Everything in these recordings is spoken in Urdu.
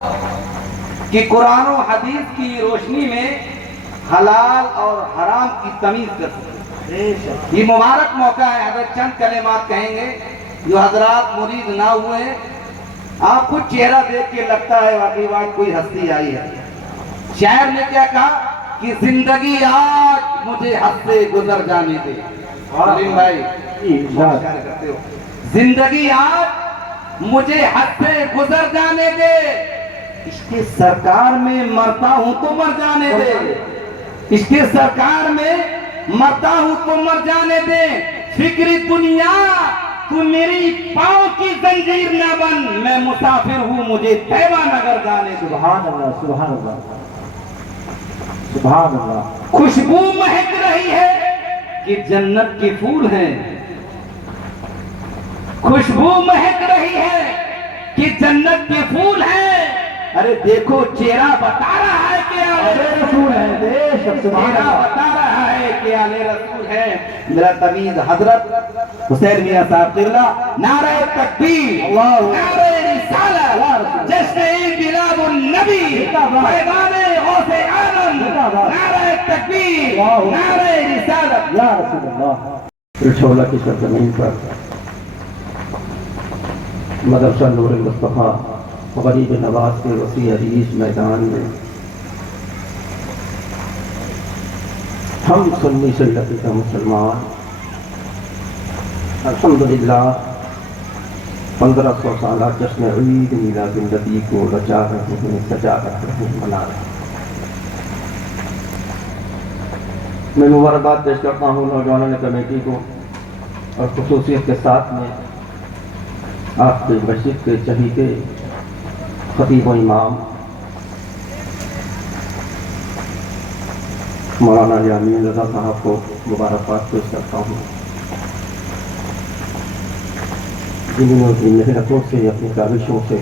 کہ قرآن و حدیث کی روشنی میں حلال اور حرام کی تمیز کر سکتے. یہ مبارک موقع ہے. حضرت چند کلمات کہیں گے. جو حضرات مرید نہ ہوئے ہیں, آپ خود چہرہ دیکھ کے لگتا ہے واقعی بات کوئی ہستی آئی ہے. شاعر نے کیا کہا کہ زندگی آج مجھے حد سے گزر جانے دے. علیم بھائی کرتے ہو, زندگی آج مجھے حد سے گزر جانے دے, اس کے سرکار میں مرتا ہوں تو مر جانے دے, اس کے سرکار میں مرتا ہوں تو مر جانے دے. فکری دنیا تو میری پاؤں کی زنجیر نہ بن, میں مسافر ہوں مجھے طیبہ نگر جانے دے. سبحان اللہ, سبحان اللہ, سبحان اللہ. خوشبو مہک رہی ہے کہ جنت کے پھول ہیں, خوشبو مہک رہی ہے کہ جنت کے پھول ہیں. ارے دیکھو چہرہ بتا رہا ہے کہ آلے رسول ہے, چہرہ بتا رہا ہے کہ آلے رسول ہے. میرا تمیز حضرت حسین میاں صاحب قبلہ, نعرہ تکبیر, نعرہ رسالت, جشن انقلاب النبی, پیغام غوث اعظم, نعرہ تکبیر, نعرہ رسالت. یا رسول اللہ. رچھولہ کی سرزمین پر مدرسہ نور المصطفیٰ غریب نواز کے وسیع عریض میدان میں ہم سنی سیدی کا مسلمان الحمدللہ 1500 سالہ جشن عید میلاد النبی کو رچا رہے ہیں, سجا رہے ہیں, منا رہے ہیں. میں مبارکباد پیش کرتا ہوں نوجوانوں کمیٹی کو, اور خصوصیت کے ساتھ میں آپ کے مسجد کے چہیتے خطیب و امام مولانا یامین رضا صاحب کو مبارکباد پیش کرتا ہوں, جنہوں نے محنتوں سے اپنی کاوشوں سے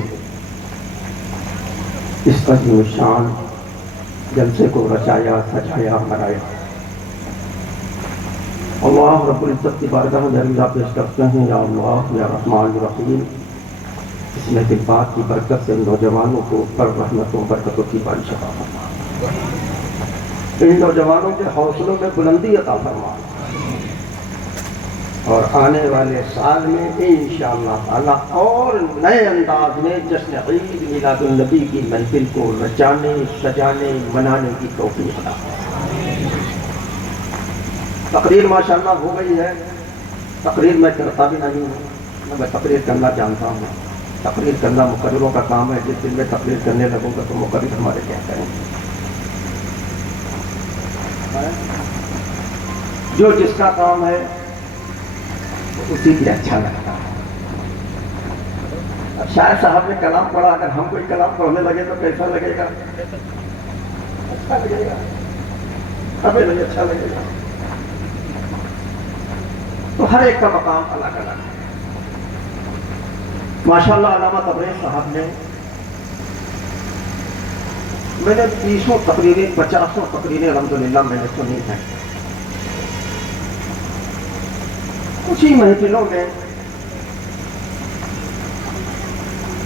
اس عظیم شان جلسے کو رچایا, سجایا, منایا. اللہ رب العزت کی بارگاہ میں عریضہ پیش کرتے ہیں, یا اللہ یا رحمان الرحیم, اس محفل پاک کی برکت سے نوجوانوں کو پر رحمتوں برکتوں کی بارش عطا فرما, ان نوجوانوں کے حوصلوں میں بلندی عطا فرما, اور آنے والے سال میں انشاءاللہ تعالی اور نئے انداز میں جشن عید میلاد النبی کی محفل کو رچانے, سجانے, منانے کی توفیق عطا فرما. تقریر ماشاءاللہ ہو گئی ہے. تقریر میں کرتا بھی نہیں ہوں, میں تقریر کرنا جانتا ہوں. تقریر کرنا مقرروں کا کام ہے. جس دن میں تقریر کرنے لگوں گا تو مقرر ہمارے کیا کریں گے. جو جس کا کام ہے اسی کے اچھا لگتا ہے. اب شاعر صاحب نے کلام پڑھا, اگر ہم کوئی کلام پڑھنے لگے تو کیسا لگے گا؟ اچھا لگے گا, ہمیں نہیں اچھا لگے گا. تو ہر ایک کا مقام الگ الگ ہے. ماشاءاللہ علامہ تبریز صاحب نے, میں نے 30 تقریریں 50 تقریریں الحمدللہ میں نے سنی ہیں. کچھ ہی محفلوں میں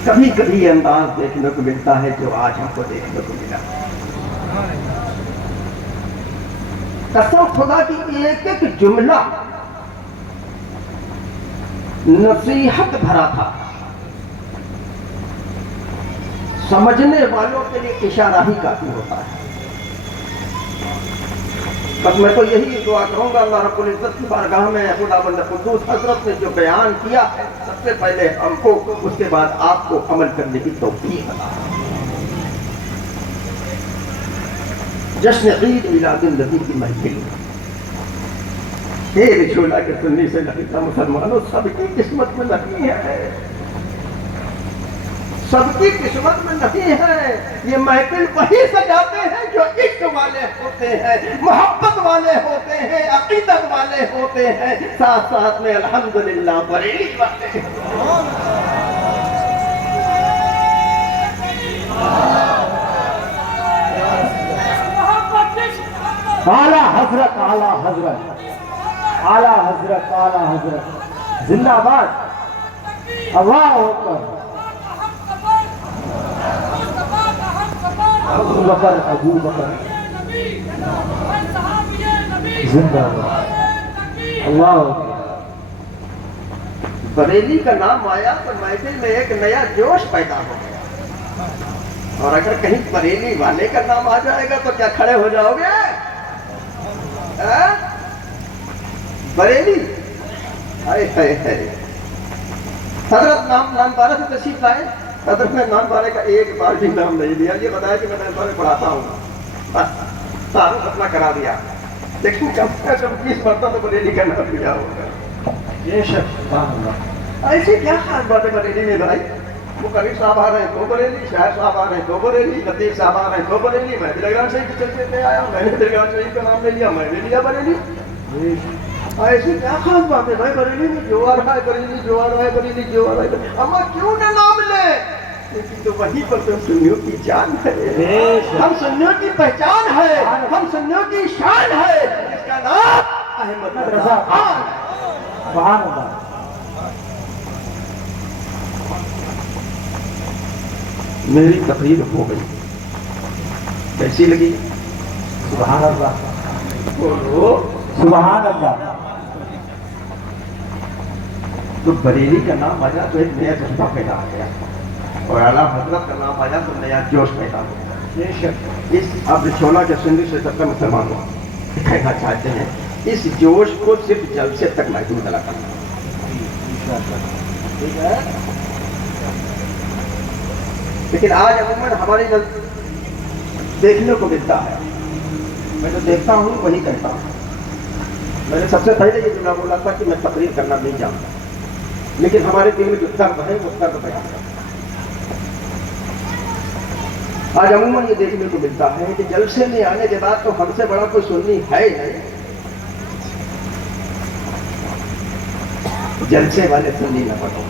کبھی کبھی یہ انداز دیکھنے کو ملتا ہے جو آج ہم کو دیکھنے کو ملا. قسم خدا کی ایک ایک جملہ نصیحت بھرا تھا. سمجھنے والوں کے لیے اشارہ ہی کافی ہوتا ہے. بس میں تو یہی دعا کروں گا اللہ رب العزت کی بارگاہ میں, خداوند قدوس حضرت نے جو بیان کیا ہے سب سے پہلے ہم کو, اس کے بعد آپ کو عمل کرنے کی توفیق عطا فرمائے. جشن عید میلاد النبی کی محفل رچھولا کے سنی سے لگتا مسلمانوں سب کی قسمت میں نہیں ہے, سب کی قسمت میں نہیں ہے. یہ محفل وہی سجاتے ہیں جو عشق والے ہوتے ہیں, محبت والے ہوتے ہیں, عقیدت والے ہوتے ہیں, ساتھ ساتھ میں الحمدللہ بریلی والے. اعلیٰ حضرت, اعلیٰ حضرت, اعلیٰ حضرت, اعلیٰ حضرت زندہ باد. اللہ اکبر. ابو بکر ابو بکر زندہ باد اللہ اکبر۔ بریلی کا نام آیا تو محفل میں ایک نیا جوش پیدا ہو گیا، اور اگر کہیں بریلی والے کا نام آ جائے گا تو کیا کھڑے ہو جاؤ گے؟ بریلی حضرت نام بارہ سے تشریف لائے، حضرت نے نام بارے کا ایک بار بھی نام نہیں لیا، یہ بتایا کہ میں نام بارے پڑھاتا ہوں، بس تعارف اپنا کرا دیا، لیکن کم سے کم 20 مرتبہ تو بریلی کا نام لیا ہوگا۔ بے شک سبحان اللہ۔ ایسی کیا خاص بات ہے بریلی میں بھائی؟ مقرر صاحب آ رہے ہیں تو بریلی، شاعر صاحب آ رہے ہیں تو بریلی، لطیف صاحب آ رہے ہیں تو بریلی، میں درگاہ شریف کے چلتے میں آیا، میں نے درگاہ شریف کا نام لے لیا، میں نے لیا بریلی۔ ایسی کیا خاص بات ہے بھائی؟ بریلی میں جو آ رہا ہے بریلی، جو آ رہا ہے بریلی، جو آ رہا ہے، اما کیوں نہ نام لے؟ لیکن تو وہیں پر تو سنیوں کی جان ہے، ہم سنیوں کی پہچان ہے، ہم سنیوں کی شان ہے، اس کا نام احمد رضا خان۔ سبحان اللہ۔ میری تقریر ہو گئی، کیسی لگی؟ سبحان اللہ بولو۔ سبحان اللہ۔ تو بریلی کا نام آیا تو ایک نیا جذبہ پیدا ہو گیا، اور اعلیٰ حضرت کا نام آیا تو نیا جوش پیدا ہو گیا۔ بے شک اس اب چھولا کے سننے سے سب کا مسلمانوں کہنا چاہتے ہیں، اس جوش کو صرف جلسے تک محدود نہ کرنا، ٹھیک ہے؟ لیکن آج عموماً ہماری دیکھنے کو ملتا ہے، میں جو دیکھتا ہوں وہی کہتا ہوں۔ میں نے سب سے پہلے یہ جملہ بولا تھا کہ میں تقریر کرنا نہیں جانتا، لیکن ہمارے دل میں جو درد ہے وہ درد بیان کرتا ہے۔ آج عموماً یہ دیکھنے کو ملتا ہے کہ جلسے میں آنے کے بعد تو ہم سے بڑا کوئی سننی ہے ہی نہیں، جلسے والے سننی نہ بنو،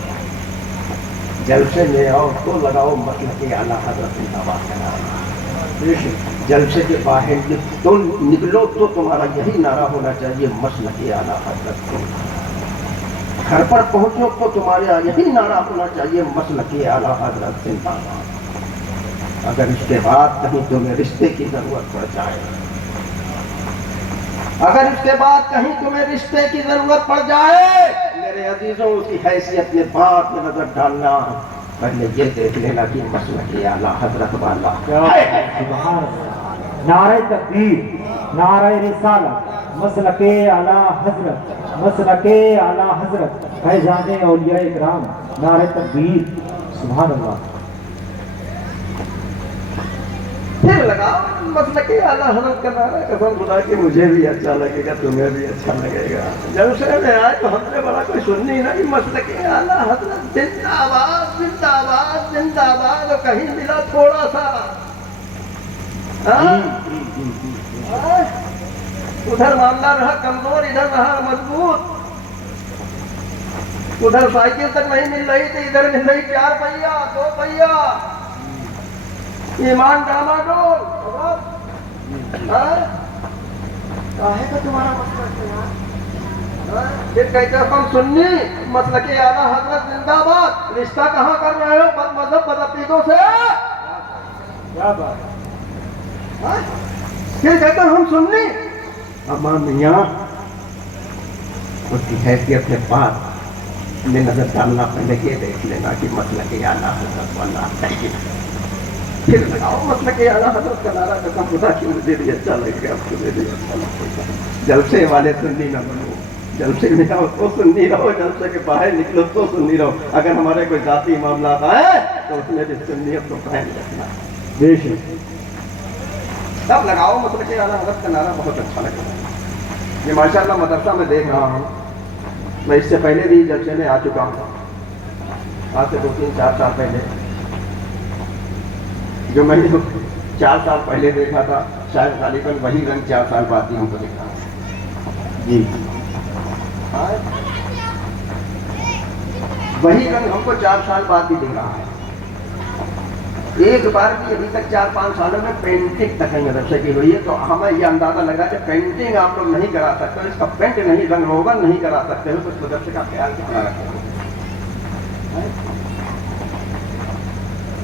جلسے میں آؤ تو لگاؤ مسلک اعلیٰ حضرت زندہ باد کا نعرہ، جلسے کے باہر تو نکلو تو تمہارا یہی نعرہ ہونا چاہیے، مسلک اعلیٰ حضرت۔ گھر پر پہنچو تو تمہارا یہی نعرہ ہونا چاہیے، مسلک اعلیٰ حضرت زندہ باد۔ اگر اس کے بعد کہیں تمہیں رشتے کی ضرورت پڑ جائے، اگر اس کے بعد کہیں تمہیں رشتے کی ضرورت پڑ جائے، میرے عزیزوں اس کی حیثیت میں بات میں نظر ڈالنا، پہلے یہ دیکھ لینا کہ مسلک اعلیٰ حضرت والا ہے۔ سبحان اللہ۔ نعرہ تکبیر، نعرہ رسالت، مسلک اعلیٰ حضرت، مسلک اعلیٰ حضرت، فیضان اولیاء اکرام، نعرہ تکبیر، سبحان اللہ۔ پھر لگاؤ مسلک اعلیٰ حضرت کا نعرہ، قسم خدا کہ مجھے بھی اچھا لگے گا، تمہیں بھی اچھا لگے گا۔ جب سے میں آئے تو ہم سے بڑا کوئی سننی نہیں، مسلک اعلیٰ حضرت زندہ باد، زندہ باد، زندہ باد، اور کہیں ملا تھوڑا سا ادھر معاملہ رہا کمزور، ادھر رہا مضبوط، ادھر سائیکل تک نہیں مل رہی تھی، ادھر مل رہی 4 پہیا 2 پہیا، ایمان ڈاما ڈول۔ کاہے کا تمہارا مسئلہ؟ پھر کہتے ہو ہم سنی، مسلک اعلیٰ حضرت زندہ باد، رشتہ کہاں کر رہے ہو؟ بد مذہب بد عقیدوں سے۔ کیا بات ہے؟ پھر کہتے ہو ہم سنی، اما میاں اس کی حیثیت میں بات میں نظر ڈالنا، پہلے یہ دیکھ لینا کہ مسلک اعلیٰ حضرت والا ہے۔ پھر لگاؤ مسلک اعلیٰ حضرت کا نعرہ، قسم خدا کہ مجھے بھی اچھا لگے گا، تمہیں بھی اچھا لگے گا۔ جلسے والے سننی نہ بنو، جلسے میں آؤ تو سننی رہو، جلسے کے باہر نکلو تو سننی رہو، اگر ہمارے کوئی ذاتی معاملات آئے تو اس میں بھی سنیت کو قائم رکھنا۔ بے شک۔ تب لگاؤ مسلک اعلیٰ حضرت کا نعرہ، بہت اچھا لگے گا۔ یہ ماشاءاللہ مدرسہ میں دیکھ رہا ہوں، میں اس سے پہلے بھی جلسے میں آ چکا ہوں، آج سے 2-3-4 سال پہلے، جو میں نے 4 سال پہلے دیکھا تھا، شاید غالباً وہی رنگ 4 سال بعد ہی ہم کو دکھا۔ جی وہی رنگ ہم کو 4 سال بعد بھی دکھ رہا ہے۔ ایک بار بھی ابھی تک 4-5 سالوں میں پینٹنگ تک نہیں مدرسے کی ہوئی ہے، تو ہمیں یہ اندازہ لگا کہ پینٹنگ آپ لوگ نہیں کرا سکتے، اس کا پینٹ نہیں، رنگ روغن نہیں کرا سکتے ہو، تو اس مدرسے کا خیال کتنا رکھتے ہو؟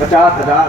50,000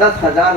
10,000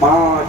5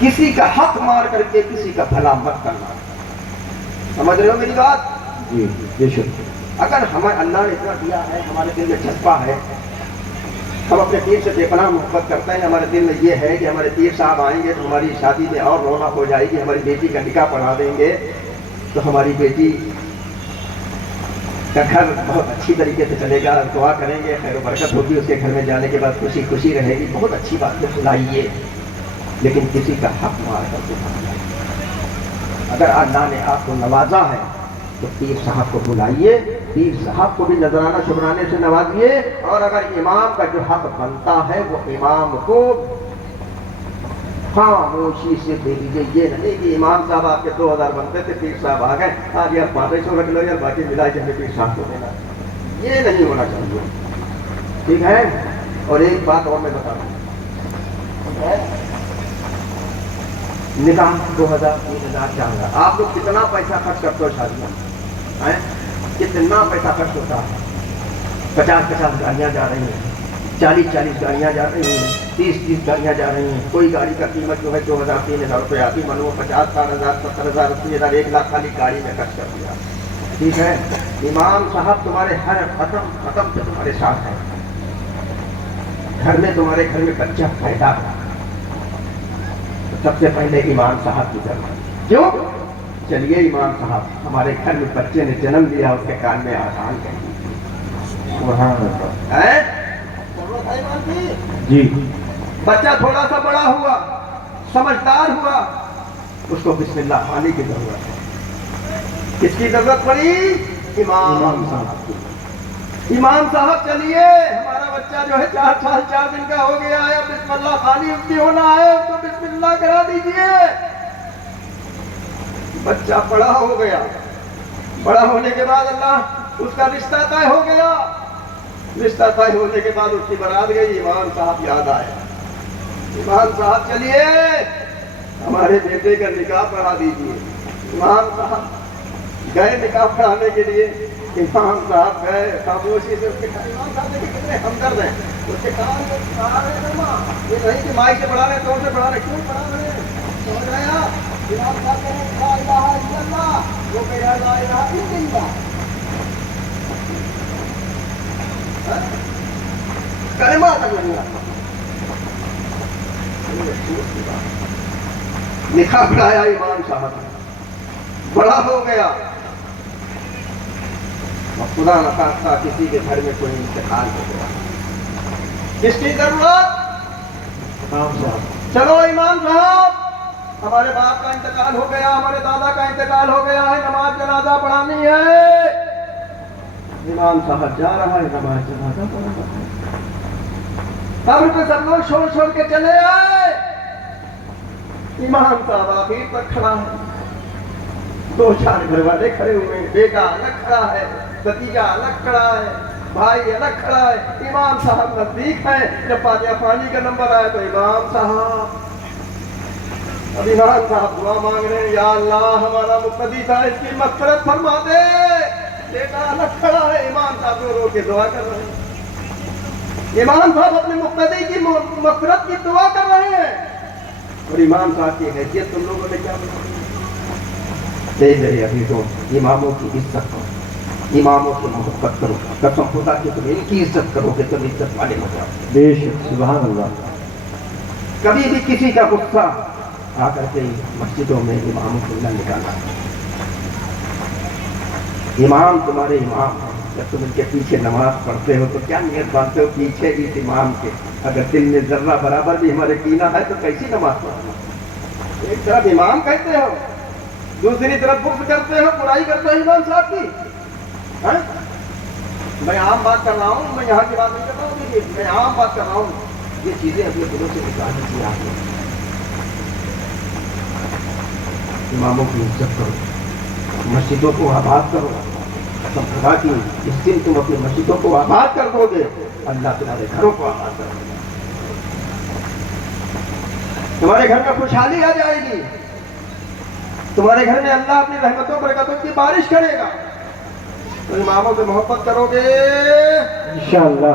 کسی کا حق مار کر کے کسی کا بھلا مت کرنا. سمجھ رہے ہو میری بات؟ جی بے شک. اگر ہمیں اللہ نے اتنا دیا ہے, ہمارے دل میں جذبہ ہے, ہم اپنے پیر سے بے پناہ محبت کرتے ہیں, ہمارے دل میں یہ ہے کہ ہمارے پیر صاحب آئیں گے تو ہماری شادی میں اور رونق ہو جائے گی, ہماری بیٹی کا نکاح پڑھا دیں گے تو ہماری بیٹی کا گھر بہت اچھی طریقے سے چلے گا, دعا کریں گے خیر و برکت ہوگی, اس کے گھر میں جانے کے بعد خوشی خوشی رہے گی, بہت اچھی بات ہے, بلائیے. لیکن کسی کا حق مار کر کے اگر اللہ نے آپ کو نوازا ہے تو پیر صاحب کو بلائیے, پیر صاحب کو بھی نذرانہ شکرانے سے نوازیے, اور اگر امام کا جو حق بنتا ہے وہ امام کو خاموشی سے دے دیجیے. یہ نہیں کہ امام صاحب آپ کے 2000 بنتے تھے, پیر صاحب آ گئے, آج یار 500 رکھ لو یار, باقی ملا کے ہمیں پیر صاحب کو دینا. یہ نہیں ہونا چاہیے, ٹھیک ہے. اور ایک بات اور میں بتا دوں, نکاح 2000 3000 4,000 آپ لوگ کتنا پیسہ خرچ کرتے ہو شادی میں؟ کتنا پیسہ خرچ ہوتا ہے؟ 50 گاڑیاں جا رہی ہیں, 40 گاڑیاں جا رہی ہیں, 30 گاڑیاں جا رہی ہیں. کوئی گاڑی کا قیمت جو ہے 2000 3000 روپے آتی, منو 50 60,000 70,000 80,000 1 لاکھ خالی گاڑی میں خرچ کر دیا. ٹھیک ہے, امام صاحب تمہارے ہر قدم سے تمہارے ساتھ ہیں. گھر میں تمہارے گھر میں بچہ پیدا ہے, سب سے پہلے امام صاحب کی ضرورت. کیوں؟ چلیے امام صاحب, ہمارے گھر میں بچے نے جنم لیا, اس کے کان میں آسان کر جی. بچہ تھوڑا سا بڑا ہوا, سمجھدار ہوا, اس کو بسم اللہ پانی کی ضرورت ہے. کس کی ضرورت پڑی؟ امام صاحب کی. امام صاحب چلیے, ہمارا بچہ جو ہے 4 سال 4 دن کا ہو گیا ہے, بسم اللہ خالی اس کی ہونا ہے, اس کو بسم اللہ کرا دیجئے. بچہ بڑا ہو گیا, بڑا ہونے کے بعد اللہ اس کا رشتہ طے ہو گیا. رشتہ طے ہونے کے بعد اس کی برات گئی, امام صاحب یاد آئے. امام صاحب چلیے ہمارے بیٹے کا نکاح پڑھا دیجئے. امام صاحب گئے نکاح پڑھانے کے لیے, امام صاحب گئے خاموشی سے. اس کے امام صاحب دیکھیں کتنے ہمدرد ہیں, اس کے کام میں پڑھا رہے ہیں ماں, یہ نہیں کہ مائی سے پڑھا رہے ہیں, طور سے پڑھا رہے ہیں. کیوں پڑھا رہے ہیں؟ سمجھ رہے ہیں آپ؟ امام صاحب کہہ رہے ہیں لا الہ الا اللہ, وہ کہہ رہا ہے لا الہ الا اللہ. کلمہ تک نہیں آتا. نکاح پڑھایا امام صاحب, بڑا ہو گیا. خدا نخواستہ کسی کے گھر میں کوئی انتقال ہو گیا, کس کی ضرورت؟ امام صاحب. چلو امام صاحب, ہمارے باپ کا انتقال ہو گیا, ہمارے دادا کا انتقال ہو گیا ہے, نماز جنازہ پڑھانی ہے. امام صاحب جا رہا ہے, نماز جنازہ پڑھا رہا ہے. قبر پہ سب لوگ چھوڑ کے چلے آئے. امام صاحب آخر تک کھڑا ہے, 2-4 گھر والے کھڑے ہوئے ہیں, بیٹا الگ کھڑا ہے, بھتیجا الگ کھڑا ہے, بھائی الگ کھڑا ہے. امام صاحب نزدیک ہیں. جب فاتحہ پانی کا نمبر آیا تو امام صاحب, اب امام صاحب دعا مانگ رہے ہیں, یا اللہ ہمارا مقتدی تھا, اس کی مغفرت فرما دے. بیٹا الگ کھڑا ہے, امام صاحب رو کے دعا کر رہے ہیں. امام صاحب اپنے مقتدی کی مغفرت کی دعا کر رہے ہیں, اور امام صاحب کی حیثیت تم لوگوں نے کیا بتائی؟ میرے عزیزوں, اماموں کی عزت کرو, اماموں سے محبت کرو. قسم خدا کہ تم ان کی عزت کرو گے تم عزت والے ہو جاؤ. بے شک, سبحان اللہ. کبھی بھی کسی کا غصہ آ کر کے مسجدوں میں اماموں کو نہ نکالنا. امام تمہارے امام ہیں, جب تم ان کے پیچھے نماز پڑھتے ہو تو کیا نیت باندھتے ہو پیچھے اس امام کے؟ اگر دل میں ذرہ برابر بھی ہمارے کینہ ہے تو کیسی نماز پڑھنا؟ ایک طرف امام کہتے ہو, دوسری طرف بغض کرتے ہو, برائی کرتے ہو امام صاحب کی. میں عام بات کر رہا ہوں, میں یہاں کی بات نہیں کر رہا ہوں, میں عام بات کر رہا ہوں. یہ چیزیں اپنے دلوں سے نکال دیجیے. آپ نے اماموں کی عزت کرو, مسجدوں کو آباد کرو. قسم خدا کی اس دن تم اپنی مسجدوں کو آباد کر دو گے, اللہ تمہارے گھروں کو آباد کر دے گا. تمہارے گھر میں خوشحالی آ جائے گی, تمہارے گھر میں اللہ اپنی رحمتوں برکتوں کی بارش کرے گا. تو اماموں سے محبت کرو گے انشاءاللہ.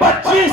25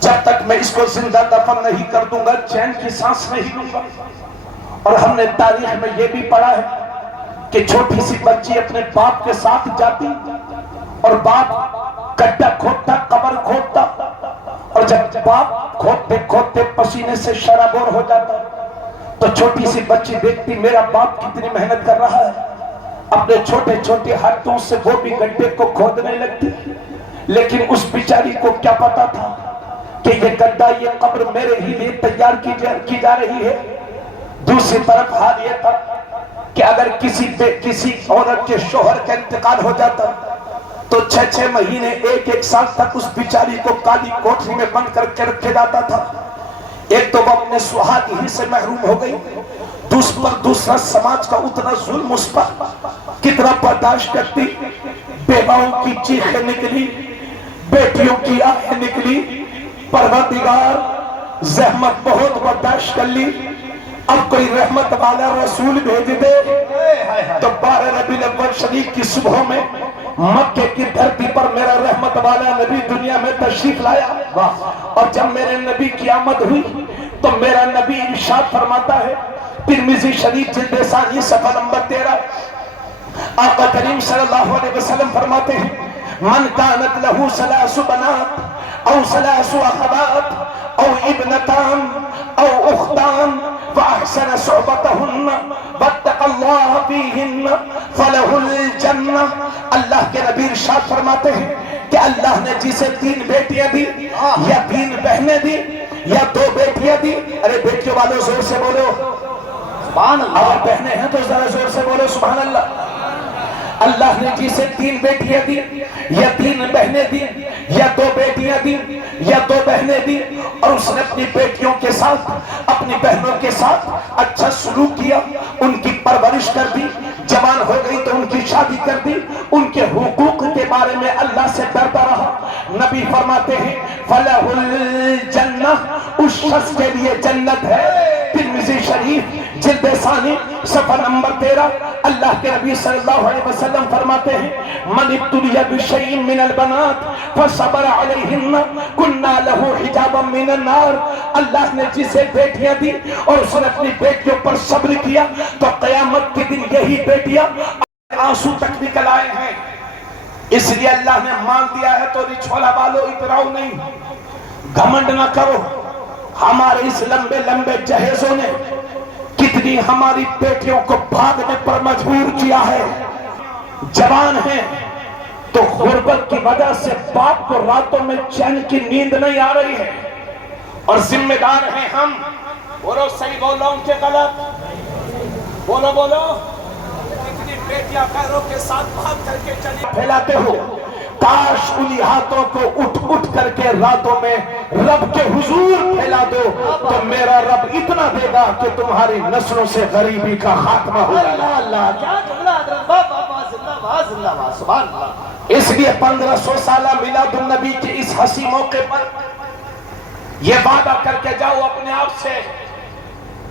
جب تک میں اس کو زندہ دفن نہیں کر دوں گا چین کی سانس نہیں لوں گا۔ اور ہم نے تاریخ میں یہ بھی پڑھا ہے کہ چھوٹی سی بچی اپنے باپ کے ساتھ جاتی اور باپ گڈھا کھودتا، قبر کھودتا، اور جب باپ کھودتے کھودتے پسینے سے شرابور ہو جاتا تو چھوٹی سی بچی دیکھتی میرا باپ کتنی محنت کر رہا ہے، اپنے چھوٹے چھوٹے ہاتھوں سے وہ بھی گڈھے کو کھودنے لگتی۔ لیکن اس بیچاری کو کیا پتا تھا کہ یہ گڈھا، یہ قبر میرے ہی لیے تیار کی جا رہی ہے۔ دوسری طرف حال یہ تھا کہ اگر کسی عورت کے شوہر کا انتقال ہو جاتا تو 6 مہینے 1 سال تک اس بیچاری کو کالی کوٹری میں بند کر کے رکھے جاتا تھا۔ ایک تو وہ اپنے سہاگ ہی سے محروم ہو گئی، دوسرا سماج کا اتنا ظلم اس پر کتنا برداشت کرتی۔ بیواؤں کی چیخیں نکلی، بیٹیوں کی آہیں نکلی، پروردگار زحمت بہت برداشت کر لی، اب کوئی رحمت والا رسول بھیج دے۔ تو 12 ربیع الاول شریف کی صبح میں مکے کی دھرتی پر میرا رحمت والا نبی دنیا میں تشریف لایا، اور جب میرے نبی کی آمد ہوئی تو میرا نبی ارشاد فرماتا ہے، ترمذی شریف جلد ثانی صفحہ نمبر 13، آقا کریم صلی اللہ علیہ وسلم فرماتے ہیں، من کانت لہو ثلاث بنات او ثلاث اخوات او ابنتان او اختان فاحسن صحبتهن واتقى الله فيهن فله الجنہ۔ اللہ کے نبی ارشاد فرماتے ہیں کہ اللہ نے جسے 3 بیٹیاں دی یا 3 بہنیں دی یا 2 بیٹیاں دی، ارے بیٹیوں والوں زور سے بولو سبحان اللہ، اور بہنیں ہیں تو ذرا زور سے بولو سبحان اللہ۔ اللہ نے جسے 3 بیٹیاں دی یا 3 بہنیں دی یا 2 بیٹیاں دی یا 2 بہنیں دی، اور اس نے اپنی بیٹیوں کے ساتھ اپنی بہنوں کے ساتھ اچھا سلوک کیا، ان کی پرورش کر دی، جوان ہو گئی تو ان کی شادی کر دی، ان کے حقوق کے بارے میں اللہ سے ڈرتا رہا، نبی فرماتے ہیں فَلَهُ الْجَنَّةُ، اس شخص کے لیے جنت ہے۔ ترمذی شریف جلد ثانی صفحہ نمبر 13، اللہ کے نبی صلی اللہ علیہ وسلم فرماتے ہیں، من ابتلی بشیء من البنات فصبر علیہن کنا لہ حجابا من النار۔ اللہ نے جسے بیٹیاں دی اور اس نے اپنی بیٹیوں پر صبر کیا تو قیامت کے دن یہی بیٹیاں آنسو تک نکل آئے ہیں۔ اس لیے اللہ نے مان دیا ہے تو رچھولا والو اتراؤ نہیں، گھمنڈ نہ کرو۔ ہمارے اس لمبے لمبے جہیزوں نے کتنی ہماری بیٹیوں کو بھاگنے پر مجبور کیا ہے۔ جوان ہیں تو غربت کی وجہ سے باپ کو راتوں میں چین کی نیند نہیں آ رہی ہے، اور ذمہ دار ہیں ہم۔ بولو صحیح بول رہا ہوں کہ غلط؟ بولو بولو، کتنی بیٹیاں پیروں کے ساتھ بھاگ کر کے چلی پھیلاتے ہو۔ کاش انہی ہاتھوں کو اٹھ اٹھ کر کے راتوں میں رب کے حضور پھیلا دو تو میرا رب اتنا دے گا کہ تمہاری نسلوں سے غریبی کا خاتمہ ہو جائے گا۔ اللہ کیا جملہ حضرت، بابا زندہ باد زندہ باد، سبحان اللہ۔ اس لیے 1500 سالہ میلاد النبی کے اس حسی موقع پر یہ وعدہ کر کے جاؤ اپنے آپ سے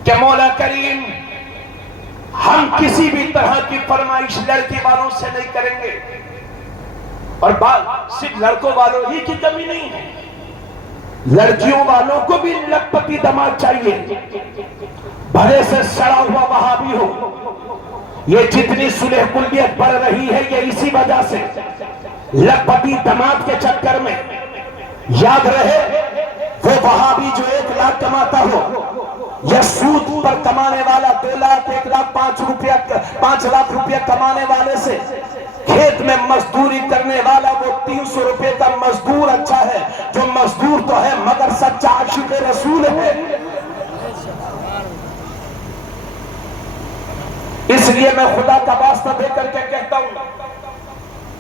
کہ مولا کریم ہم کسی بھی طرح کی فرمائش لڑکی والوں سے نہیں کریں گے، اور بات صرف لڑکوں والوں ہی کی کمی نہیں ہے، لڑکیوں والوں کو بھی لکھپتی داماد چاہیے، بھلے سے سڑا ہوا وہابی ہو۔ یہ جتنی صلح کلیت بڑھ رہی ہے یہ اسی وجہ سے، لکھپتی داماد کے چکر میں۔ یاد رہے وہ وہابی جو 1 لاکھ کماتا ہو یا سود پر کمانے والا 2 لاکھ 1 لاکھ 5 لاکھ روپیہ کمانے والے سے کھیت میں مزدوری کرنے والا وہ 300 روپے کا مزدور اچھا ہے، جو مزدور تو ہے مگر سچا عاشق رسول ہے۔ اس لیے میں خدا کا واسطہ دے کر کے کہتا ہوں،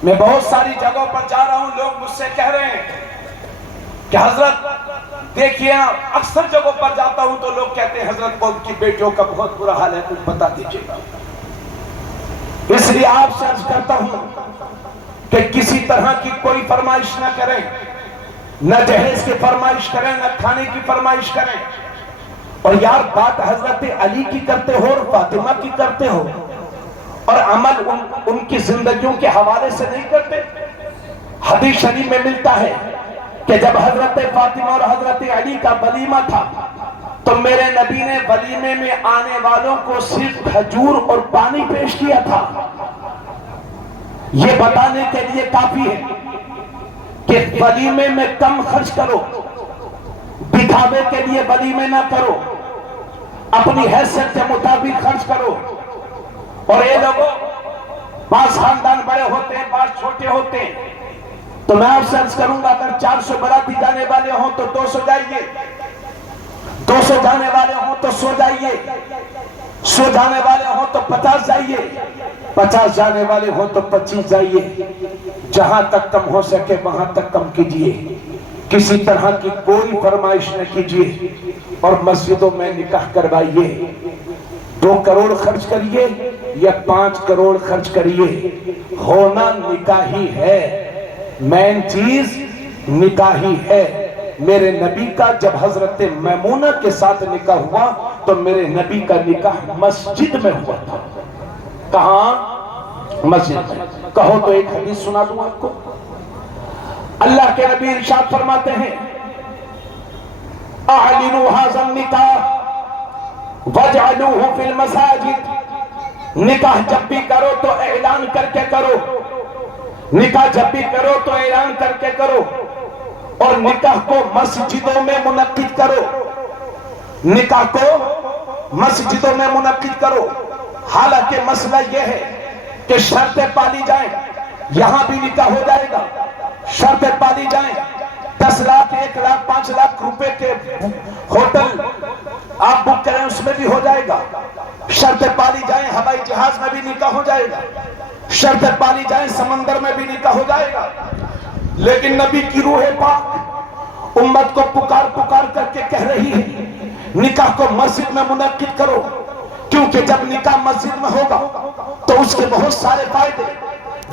میں بہت ساری جگہوں پر جا رہا ہوں، لوگ مجھ سے کہہ رہے ہیں کہ حضرت دیکھیے، اکثر جگہوں پر جاتا ہوں تو لوگ کہتے ہیں حضرت قوم کی بیٹیوں کا بہت برا حال ہے، کچھ بتا دیجیے گا۔ اس لیے آپ سے عرض کرتا ہوں کہ کسی طرح کی کوئی فرمائش نہ کریں، نہ جہیز کی فرمائش کریں، نہ کھانے کی فرمائش کریں۔ اور یار بات حضرت علی کی کرتے ہو اور فاطمہ کی کرتے ہو، اور عمل ان کی زندگیوں کے حوالے سے نہیں کرتے۔ حدیث شریف میں ملتا ہے کہ جب حضرت فاطمہ اور حضرت علی کا ولیمہ تھا تو میرے نبی نے ولیمے میں آنے والوں کو صرف کھجور اور پانی پیش کیا تھا۔ یہ بتانے کے لیے کافی ہے کہ ولیمے میں کم خرچ کرو، دکھاوے کے لیے ولیمے نہ کرو، اپنی حیثیت کے مطابق خرچ کرو۔ اور یہ لوگوں، بعض خاندان بڑے ہوتے ہیں، بعض چھوٹے ہوتے ہیں، تو میں آپ سے عرض کروں گا اگر 400 باراتی جانے والے ہوں تو 200 جائیے، 200 جانے والے ہوں تو 100 جائیے، 100 جانے والے ہوں تو 50 جائیے، 50 جانے والے ہوں تو 25 جائیے۔ جہاں تک کم ہو سکے وہاں تک کم کیجئے، کسی طرح کی کوئی فرمائش نہ کیجئے، اور مسجدوں میں نکاح کروائیے۔ 2 کروڑ خرچ کریے یا 5 کروڑ خرچ کریے، ہونا نکاحی ہے، مین چیز نکاحی ہے۔ میرے نبی کا جب حضرت میمونہ کے ساتھ نکاح ہوا تو میرے نبی کا نکاح مسجد میں ہوا تھا۔ کہاں؟ مسجد میں۔ کہو تو ایک حدیث سنا دوں آپ کو۔ اللہ کے نبی ارشاد فرماتے ہیں اعلنوا هذا النکاح واجعلوه فی المساجد، نکاح جب بھی کرو تو اعلان کر کے کرو، نکاح جب بھی کرو تو اعلان کر کے کرو، اور نکاح کو مسجدوں میں منعقد کرو، نکاح کو مسجدوں میں منعقد کرو۔ حالانکہ مسئلہ یہ ہے کہ شرطیں پالی جائیں، یہاں بھی نکاح ہو جائے گا، شرطیں پالی جائیں، 10 لاکھ 1 لاکھ 5 لاکھ روپے کے ہوٹل آپ بک کریں اس میں بھی ہو جائے گا، شرطیں پالی جائیں، ہوائی جہاز میں بھی نکاح ہو جائے گا، شرطیں پالی جائیں، سمندر میں بھی نکاح ہو جائے گا۔ لیکن نبی کی روح پاک امت کو پکار پکار کر کے کہہ رہی ہے نکاح کو مسجد میں منعقد کرو، کیونکہ جب نکاح مسجد میں ہوگا تو اس کے بہت سارے فائدے،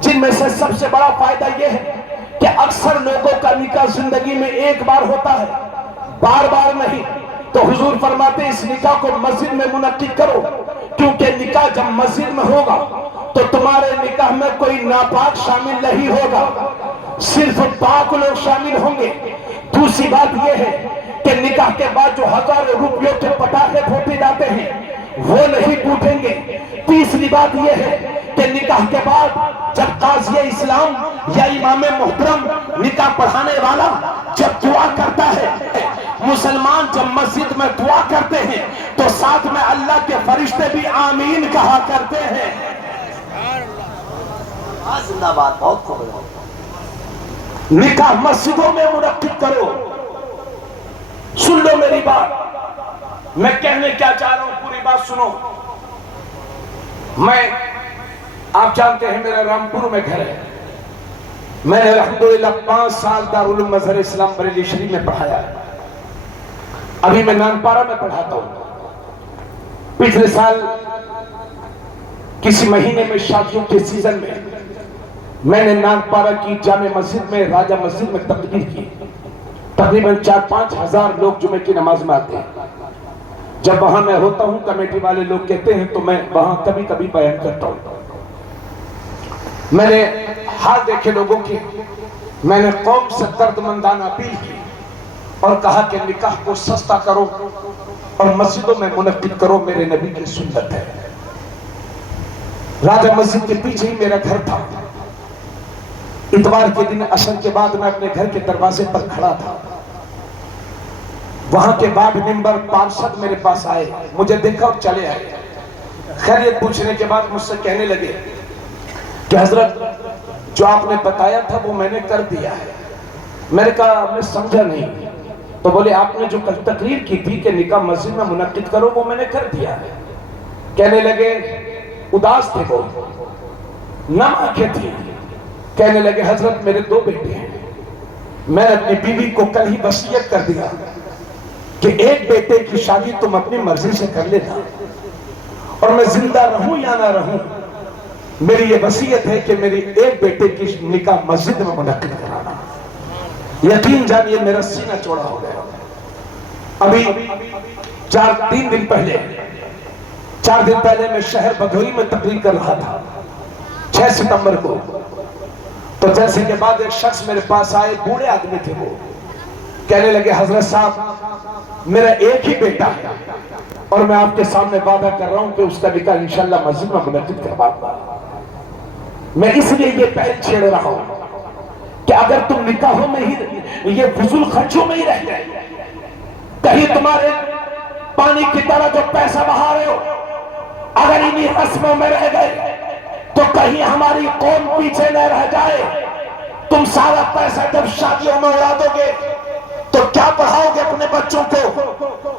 جن میں سے سب سے بڑا فائدہ یہ ہے کہ اکثر لوگوں کا نکاح زندگی میں ایک بار ہوتا ہے، بار بار نہیں۔ تو حضور فرماتے ہیں اس نکاح کو مسجد میں منعقد کرو، کیونکہ نکاح جب مسجد میں ہوگا تو تمہارے نکاح میں کوئی ناپاک شامل نہیں ہوگا، صرف پاک لوگ شامل ہوں گے۔ دوسری بات یہ ہے کہ نکاح کے بعد جو ہزاروں روپیوں کے پٹاخے پھوٹے جاتے ہیں وہ نہیں ٹوٹیں گے۔ تیسری بات یہ ہے کہ نکاح کے بعد جب قاضی اسلام یا امام محترم نکاح پڑھانے والا جب دعا کرتا ہے، مسلمان جب مسجد میں دعا کرتے ہیں تو ساتھ میں اللہ کے فرشتے بھی آمین کہا کرتے ہیں۔ زندہ باد، بہت خوب ہے۔ نکاح مسجدوں میں منعقد کرو۔ سن لو میری بات، میں کہنے کیا چاہ رہا ہوں پوری بات سنو۔ میں، آپ جانتے ہیں میرا رامپور میں گھر ہے، میں نے الحمدللہ 5 سال دارالعلوم مظہر اسلام بریلی شریف میں پڑھایا ہے، ابھی میں نانپارہ میں پڑھاتا ہوں۔ پچھلے سال کسی مہینے میں شادیوں کے سیزن میں نے نانپارہ کی جامع مسجد میں، راجہ مسجد میں تقریر کی، تقریباً 4-5 ہزار لوگ جمعے کی نماز میں آتے ہیں۔ جب وہاں میں ہوتا ہوں کمیٹی والے لوگ کہتے ہیں تو میں وہاں کبھی کبھی بیان کرتا ہوں۔ میں نے حال دیکھے لوگوں کے، میں نے قوم سے درد مندانہ اپیل کی اور کہا کہ نکاح کو سستا کرو اور مسجدوں میں منعقد کرو، میرے نبی کی سنت ہے۔ راجہ مسجد کے پیچھے ہی میرا گھر تھا۔ اتوار کے دن عصر کے بعد میں اپنے گھر کے دروازے پر کھڑا تھا، وہاں کے باب نمبر پارشد میرے پاس آئے، مجھے دیکھا اور چلے آئے۔ خیریت پوچھنے کے بعد مجھ سے کہنے لگے کہ حضرت جو آپ نے بتایا تھا وہ میں نے کر دیا ہے۔ میں نے کہا میں سمجھا نہیں۔ تو بولے آپ نے جو کل تقریر کی تھی کہ نکاح مسجد میں منعقد کرو وہ میں نے کر دیا ہے۔ کہنے لگے، اداس تھے وہ، نم آنکھیں تھی، کہنے لگے حضرت میرے 2 بیٹے ہیں، میں نے اپنی بیوی کو کل ہی وصیت کر دیا کہ ایک بیٹے کی شادی تم اپنی مرضی سے کر لینا، اور میں زندہ رہوں یا نہ رہوں میری یہ وصیت ہے کہ میری ایک بیٹے کی نکاح مسجد میں منعقد کرانا۔ یقین جانیے میرا سینہ چوڑا ہو گیا۔ ابھی 3 دن پہلے میں شہر بھدوئی میں تقریر کر رہا تھا 6 ستمبر کو، تو جیسے کے بعد ایک شخص میرے پاس آئے، بوڑھے آدمی تھے وہ، کہنے لگے حضرت صاحب میرا ایک ہی بیٹا ہے اور میں آپ کے سامنے وعدہ کر رہا ہوں کہ اس کا نکاح انشاءاللہ مسجد میں منعقد کرواؤں گا. میں اس لیے یہ پہل چھیڑ رہا ہوں کہ اگر تم نکاحوں میں ہی یہ فضول خرچوں میں ہی رہ گئے, کہیں تمہارے پانی کی طرح جو پیسہ بہا رہے ہو اگر انہی رسموں میں رہ گئے تو کہیں ہماری قوم پیچھے نہ رہ جائے. تم سارا پیسہ جب شادیوں میں اڑا دو گے تو کیا پڑھاؤ گے اپنے بچوں کو,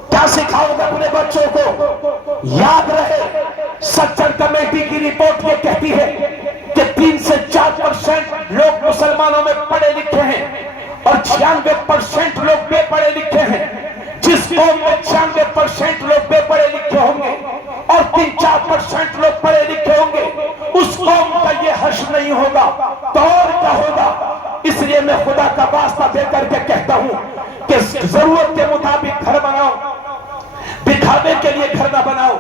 کیا سکھاؤ گے اپنے بچوں کو؟ یاد رہے سچر کمیٹی کی رپورٹ یہ کہتی ہے کہ 3 سے 4% لوگ مسلمانوں میں پڑھے لکھے ہیں اور 96% لوگ بے پڑھے لکھے ہیں. جس قوم میں 96% لوگ بے پڑھے لکھے ہوں گے اور 3-4% لوگ پڑھے لکھے ہوں گے, اس قوم کا یہ حشر نہیں ہوگا تو اور کیا ہوگا. اس لیے میں خدا کا واسطہ دے کر کے کہتا ہوں کہ ضرورت کے مطابق گھر بناؤ, دکھاوے کے لیے گھر نہ بناؤ.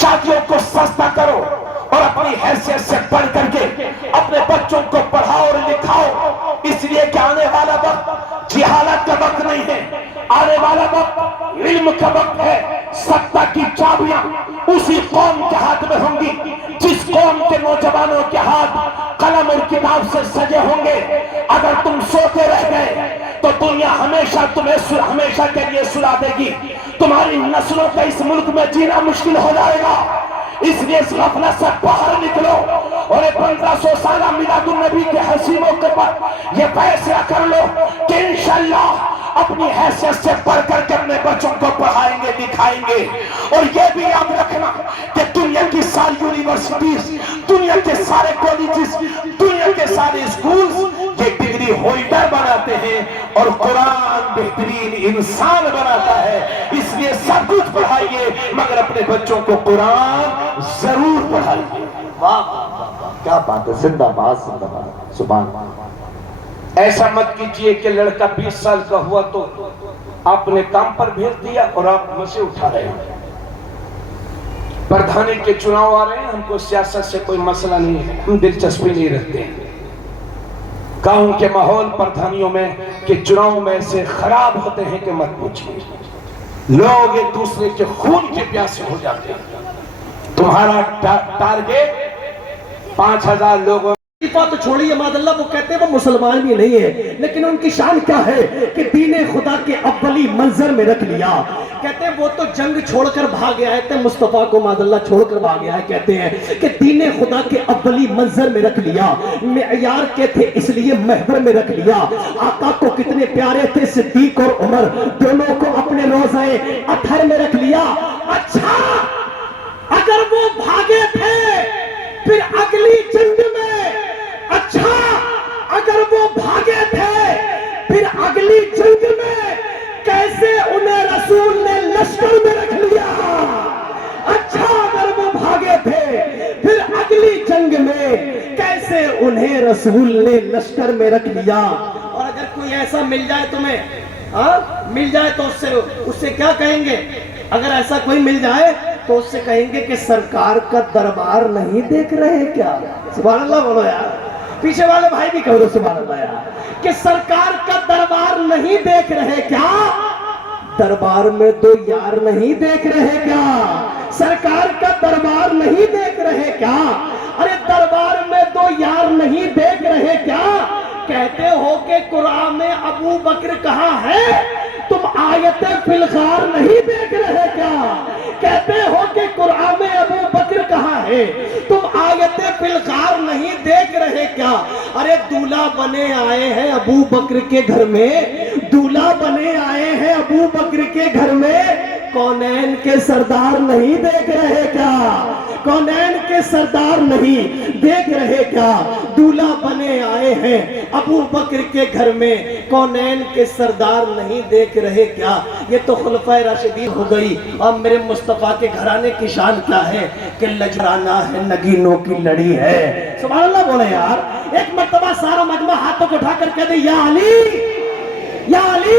شادیوں کو سستا کرو اور اپنی حیثیت سے پڑھ کر کے اپنے بچوں کو پڑھاؤ اور لکھاؤ. اس لیے کہ آنے والا وقت جہالت کا وقت نہیں ہے, آنے والا وقت علم کا وقت ہے. سطح کی چابیاں اسی قوم کے ہاتھ میں ہوں گی جس قوم کے نوجوانوں کے ہاتھ قلم اور کتاب سے سجے ہوں گے. اگر تم سوتے رہ گئے تو دنیا ہمیشہ تمہیں ہمیشہ کے لیے سلا دے گی. تمہاری نسلوں کا اس ملک میں جینا مشکل ہو جائے گا. اس لیے اس غفلت سے باہر نکلو اور 1500 سالہ میلاد النبی کے حسین موقع پر یہ فیصلہ کر لو کہ انشاءاللہ اپنی حیثیت سے پڑھ کر کے اپنے بچوں کو پڑھائیں گے, دکھائیں گے. اور یہ بھی یاد رکھنا کہ دنیا کی ساری یونیورسٹیز, دنیا کے سارے کالجز, دنیا کے سارے اسکولز یہ ڈگری ہولڈر بناتے ہیں اور قرآن بہترین انسان بناتا ہے. اس لیے سب کچھ پڑھائیے مگر اپنے بچوں کو قرآن ضرور پڑھائیے. کیا بات ہے, زندہ باد زندہ باد, سبحان اللہ. ایسا مت کیجئے کہ لڑکا 20 سال کا ہوا تو آپ نے کام پر بھیج دیا اور آپ مزے اٹھا رہے ہیں. پردھانی کے چناؤ آ رہے ہیں, ہم کو سیاست سے کوئی مسئلہ نہیں ہے, ہم دلچسپی نہیں رکھتے ہیں. گاؤں کے ماحول پردھانیوں میں کہ چناؤ میں سے خراب ہوتے ہیں کہ مت پوچھئے. لوگ ایک دوسرے کے خون کے پیاسے ہو جاتے ہیں. تمہارا ٹارگیٹ 5000 لوگوں تو چھوڑیے ماداللہ, وہ کہتے ہیں وہ مسلمان بھی نہیں ہے لیکن ان کی شان کیا ہے کہ دین خدا کے اولی منظر میں رکھ لیا. کہتے ہیں وہ تو جنگ چھوڑ کر بھاگ آئے تھے, مصطفیٰ کو ماداللہ چھوڑ کر بھاگ آئے. کہتے ہیں کہ دین خدا کے اولی منظر میں رکھ لیا, معیار کے تھے اس لیے محور میں رکھ لیا. آقا کو کتنے پیارے تھے صدیق اور عمر, دونوں کو اپنے روضہ اطہر میں رکھ لیا. اچھا اگر وہ بھاگے تھے پھر اگلی جنگ میں, اچھا اگر وہ بھاگے تھے پھر اگلی جنگ میں کیسے انہیں رسول نے لشکر میں رکھ لیا. اچھا اگر وہ بھاگے تھے پھر اگلی جنگ میں کیسے انہیں رسول نے لشکر میں رکھ لیا. اور اگر کوئی ایسا مل جائے تمہیں, مل جائے تو اس سے کیا کہیں گے؟ اگر ایسا کوئی مل جائے تو اس سے کہیں گے کہ سرکار کا دربار نہیں دیکھ رہے کیا. سبحان اللہ بولو یار, پیچھے والے بھائی بھی کہو سبحان اللہ یار, کہ سرکار کا دربار نہیں دیکھ رہے کیا. دربار میں دو یار نہیں دیکھ رہے کیا, سرکار کا دربار نہیں دیکھ رہے کیا. ارے دربار میں دو یار نہیں دیکھ رہے کیا. کہتے ہو کہ قرآن میں ابو بکر کہاں ہے, تم آیت فی الغار نہیں دیکھ رہے کیا. کہتے ہو کہ قرآن میں ابو بکر کہاں ہے, تم آیت فی الغار نہیں دیکھ رہے کیا. ارے دولہا بنے آئے ہیں ابو بکر کے گھر میں, دولہا بنے آئے ہیں ابو بکر کے گھر میں, کونین کے سردار نہیں دیکھ رہے کیا. کونین کے سردار نہیں دیکھ رہے کیا. دولہا بنے آئے ہیں ابو بکر کے گھر میں, کونین کے سردار نہیں دیکھ رہے کیا. یہ تو خلفائے راشدین ہو گئی. اور میرے مصطفیٰ کے گھرانے کی شان کیا ہے کہ لجرانہ ہے, نگینوں کی لڑی ہے. سبحان اللہ بولے یار. ایک مرتبہ سارا مجمع ہاتھوں کو اٹھا کر کہہ دے یا علی, یا علی.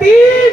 3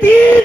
3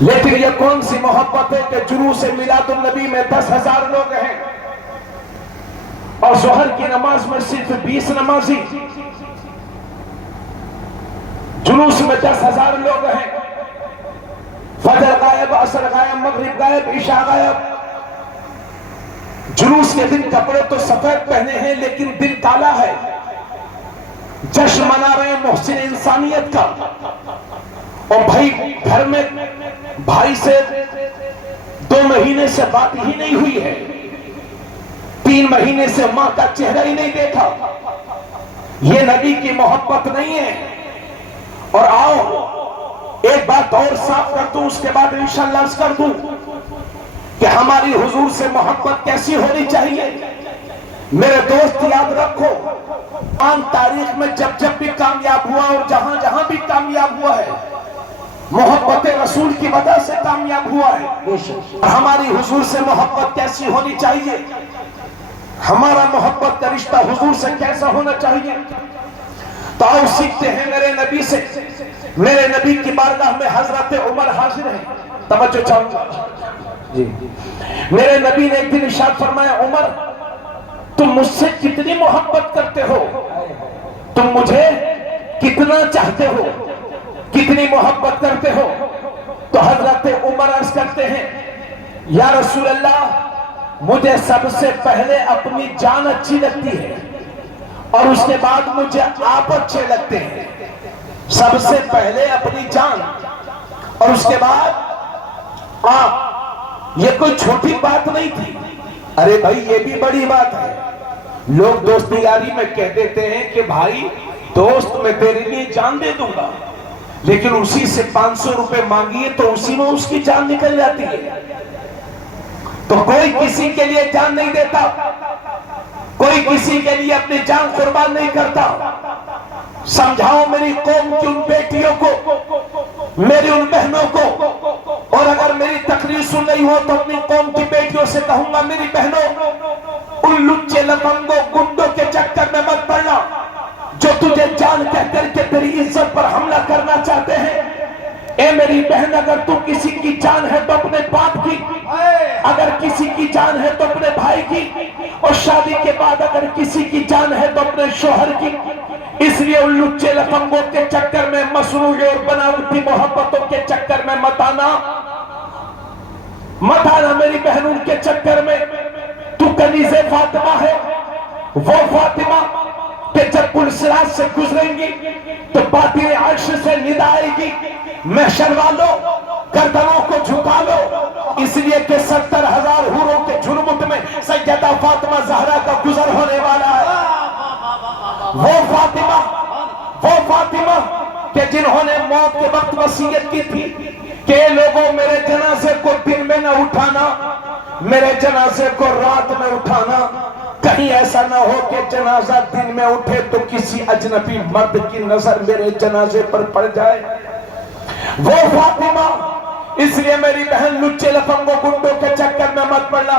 لیکن یہ کون سی محبت ہے کہ جلوس میلاد النبی میں 10,000 لوگ ہیں اور ظہر کی نماز میں صرف 20 نمازی، جلوس میں 10,000 لوگ ہیں، فجر غائب، عصر غائب، مغرب غائب، عشاء غائب۔ جلوس کے دن کپڑے تو سفید پہنے ہیں لیکن دل کالا ہے، جشن منا رہے ہیں محسن انسانیت کا، اور بھائی گھر میں بھائی سے 2 مہینے سے بات ہی نہیں ہوئی ہے، 3 مہینے سے ماں کا چہرہ ہی نہیں دیکھا۔ یہ نبی کی محبت نہیں ہے۔ اور آؤ ایک بات اور صاف کر دوں، اس کے بعد انشاءاللہ عرض کر دوں کہ ہماری حضور سے محبت کیسی ہونی چاہیے۔ میرے دوست یاد رکھو، تاریخ میں جب جب بھی کامیاب ہوا اور جہاں جہاں بھی کامیاب ہوا ہے، محبت رسول کی وجہ سے کامیاب ہوا ہے۔ ہماری حضور سے محبت کیسی ہونی چاہیے، ہمارا محبت کا رشتہ حضور سے کیسا ہونا چاہیے، تو آؤ سیکھتے ہیں میرے نبی سے۔ میرے نبی کی بارگاہ میں حضرت عمر حاضر ہیں، توجہ چاہوں گا جی۔ میرے نبی نے ایک دن ارشاد فرمایا، عمر تم مجھ سے کتنی محبت کرتے ہو، تم مجھے کتنا چاہتے ہو، کتنی محبت کرتے ہو؟ تو حضرت عمر عرض کرتے ہیں، یا رسول اللہ مجھے سب سے پہلے اپنی جان اچھی لگتی ہے اور اس کے بعد مجھے آپ اچھے لگتے ہیں۔ سب سے پہلے اپنی جان اور اس کے بعد آپ۔ یہ کوئی چھوٹی بات نہیں تھی، ارے بھائی یہ بھی بڑی بات ہے۔ لوگ دوستی یاری میں کہہ دیتے ہیں کہ بھائی دوست میں تیرے لیے جان دے دوں گا، لیکن اسی سے 500 روپے مانگیے تو اسی میں اس کی جان نکل جاتی ہے۔ تو کوئی کسی کے لیے جان نہیں دیتا، کوئی کسی کے لیے اپنی جان قربان نہیں کرتا۔ سمجھاؤ میری قوم کی ان بیٹیوں کو، میری ان بہنوں کو، اور اگر میری تقریر سن رہی ہو تو اپنی قوم کی بیٹیوں سے کہوں گا، میری بہنوں ان لچے لفنگوں گنڈوں کے چکر میں مت پڑنا جو تجھے جان کہہ کر کے تیری عزت پر حملہ کرنا چاہتے ہیں۔ اے میری بہن، اگر تو کسی کی جان ہے تو اپنے باپ کی، اگر کسی کی جان ہے تو اپنے بھائی کی، اور شادی کے بعد اگر کسی کی جان ہے تو اپنے شوہر کی۔ اس لیے ان لچے لفنگوں کے چکر میں، مصنوعی اور بناوٹی محبتوں کے چکر میں مت آنا میری بہن، ان کے چکر میں۔ تو کنیز فاطمہ ہے، وہ فاطمہ کہ جب پلسرات سے گزریں گی تو باطن عرش سے ندا آئے گی، محشر والوں گردنوں کو جھکا لو، اس لیے کہ 70,000 حوروں کے جھرمٹ میں سیدہ فاطمہ زہرا کا گزر ہونے والا ہے۔ وہ فاطمہ کہ جنہوں نے موت کے وقت وصیت کی تھی کہ لوگوں میرے جنازے کو دن میں نہ اٹھانا، میرے جنازے کو رات میں اٹھانا، کہیں ایسا نہ ہو کہ جنازہ دن میں اٹھے تو کسی اجنبی مرد کی نظر میرے جنازے پر پڑ جائے۔ وہ فاطمہ، اس لیے میری بہن لچے لفنگوں گنڈوں کے چکر میں مت پڑنا۔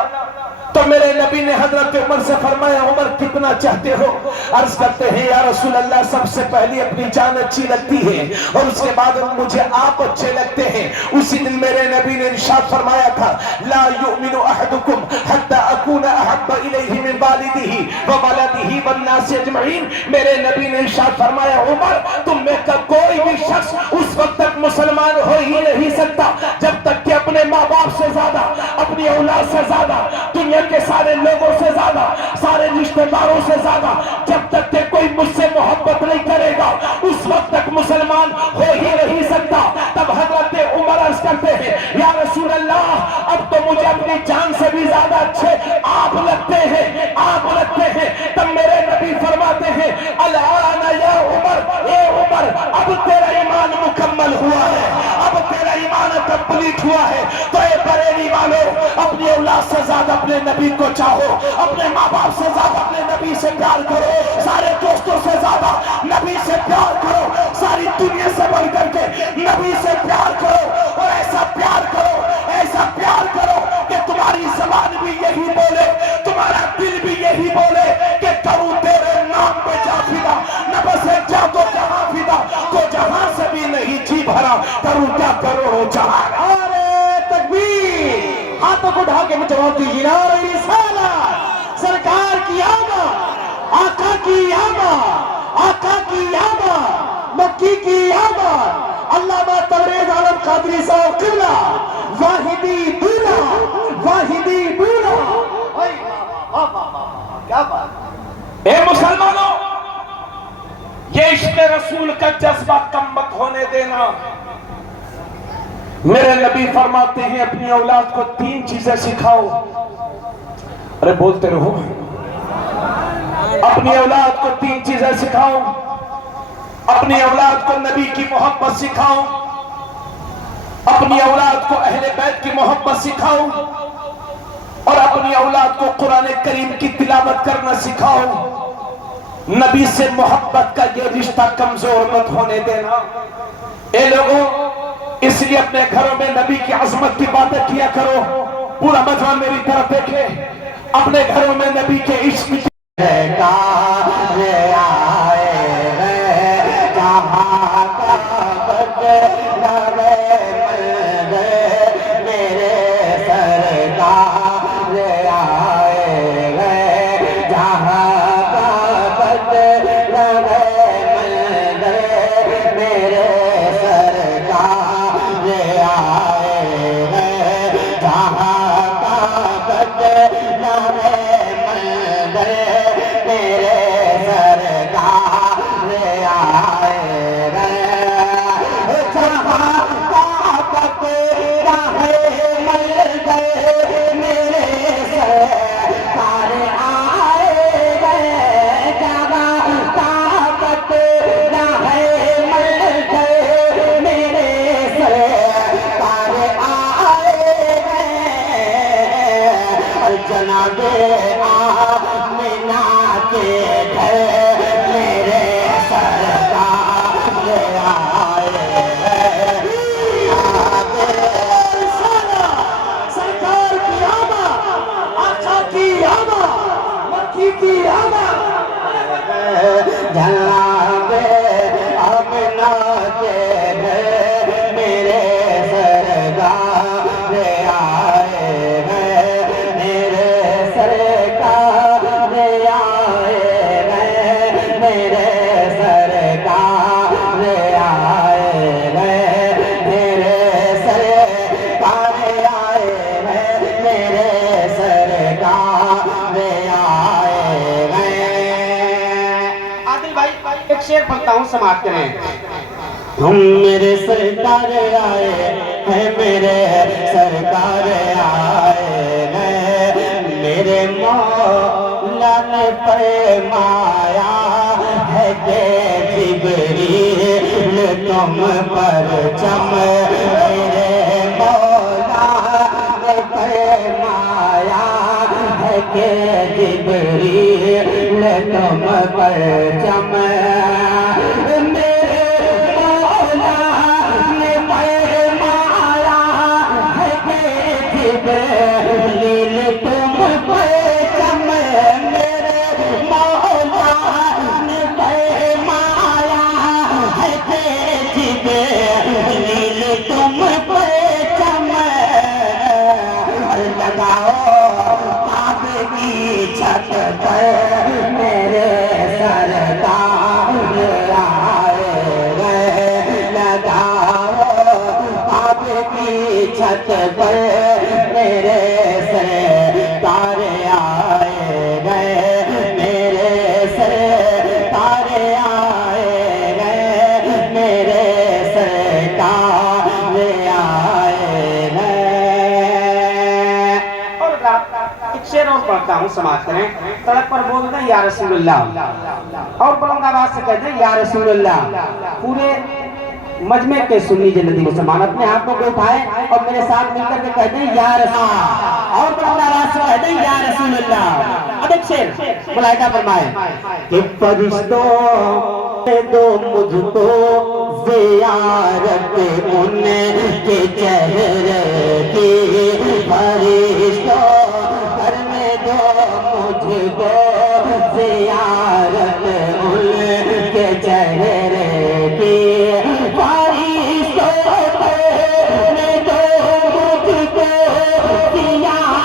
تو میرے نبی نے حضرت عمر سے فرمایا، عمر کتنا چاہتے ہو؟ عرض کرتے ہیں، یا رسول اللہ سب سے پہلی اپنی جان اچھی لگتی ہے اور اس کے بعد مجھے آپ اچھے لگتے ہیں۔ اسی دن میرے نبی نے ارشاد فرمایا تھا، لا یؤمن احدکم حتی اکون احب الیہ من والدہ وولدہ والناس اجمعین۔ میرے نبی نے ارشاد فرمایا، عمر تم میں کا کوئی بھی شخص اس وقت تک مسلمان ہو ہی نہیں سکتا جب تک کہ اپنے ماں باپ سے زیادہ، اپنی اولاد سے زیادہ، دنیا کے سارے لوگوں سے زیادہ، سارے رشتہ داروں سے زیادہ، جب تک کہ کوئی مجھ سے محبت نہیں کرے گا اس وقت تک مسلمان ہو ہی نہیں سکتا۔ تب حضرت عمر عرض کرتے ہیں، یا رسول اللہ اب تو مجھے اپنی جان سے بھی زیادہ اچھے آپ لگتے ہیں، آپ لگتے ہیں۔ تب میرے نبی فرماتے ہیں، الآن یا عمر، اے عمر اب تیرا ایمان مکمل ہوا ہے، اب تیرا ایمان کمپلیٹ ہوا ہے۔ تو اے بریلی والوں، اپنی اولاد سے زیادہ اپنے نبی کو چاہو، اپنے ماں باپ سے زیادہ اپنے نبی سے پیار کرو، سارے دوستوں سے زیادہ نبی سے پیار کرو، ساری دنیا سے بڑھ کر کے نبی سے پیار کرو، اور ایسا پیار کرو، ایسا پیار کرو کہ تمہاری زبان بھی یہی بولے، تمہارا دل بھی یہی بولے کہ کروں تیرے نام پہ جا فدا، نہ بس جا تو جہاں فدا، تو جہاں سے بھی نہیں اٹھا کے جواب دیجیے نعرہ رسالت، سرکار کی آمد، آقا کی آمد، آقا کی آمد، مکی کی آمد، علامہ تبریز عالم قادری صاحب قبلہ، واحدی بولا، واحدی بولا. کیا بات. اے مسلمانوں، یہ عشق رسول کا جذبہ کم مت ہونے دینا. میرے نبی فرماتے ہیں اپنی اولاد کو 3 چیزیں سکھاؤ. ارے بولتے رہو. اپنی اولاد کو 3 چیزیں سکھاؤ. اپنی اولاد کو نبی کی محبت سکھاؤ، اپنی اولاد کو اہل بیت کی محبت سکھاؤ، اور اپنی اولاد کو قرآن کریم کی تلاوت کرنا سکھاؤ. نبی سے محبت کا یہ رشتہ کمزور مت ہونے دینا. اے لوگوں، اس لیے اپنے گھروں میں نبی کی عظمت کی باتیں کیا کرو. پورا مجمع میری طرف دیکھے. اپنے گھروں میں نبی کے عشق کی سماعت کریں. ہم میرے سرکار آئے ہیں، میرے سرکار آئے ہیں. میرے مولا نے فرمایا ہے کہ جبریل تم پر چم. میرے مولا نے فرمایا ہے کہ جبریل تم پر چم. چھت پر میرے سرکار آئے گئے. لگاؤ آپ کی چھت پر میرے سرکار آئے گئے. میرے سرکار آئے گئے. میرے سرکار آئے گئے. اور ایک شعر اور پڑھتا ہوں، سماعت کریں. سڑک پر بول دیں یا رسول اللہ، اور بلند آواز سے کہتے ہیں یا رسول اللہ. پورے مجمع کے سنی جنتی مسلمان اپنے ہاتھوں کو اٹھائیں اور میرے ساتھ مل کر کے کہتے ہیں یا رسول اللہ، اور بلند آواز سے کہتے ہیں یا رسول اللہ. اب ایک شعر ملائکہ فرمائیں کہ فرشتوں دو مجھ کو زیارت ان کے چہرے کی. فرشتوں کرنے دو مجھ کو زیارت ان کے چہرے کی. فرشتوں کرنے دو مجھ کو زیارت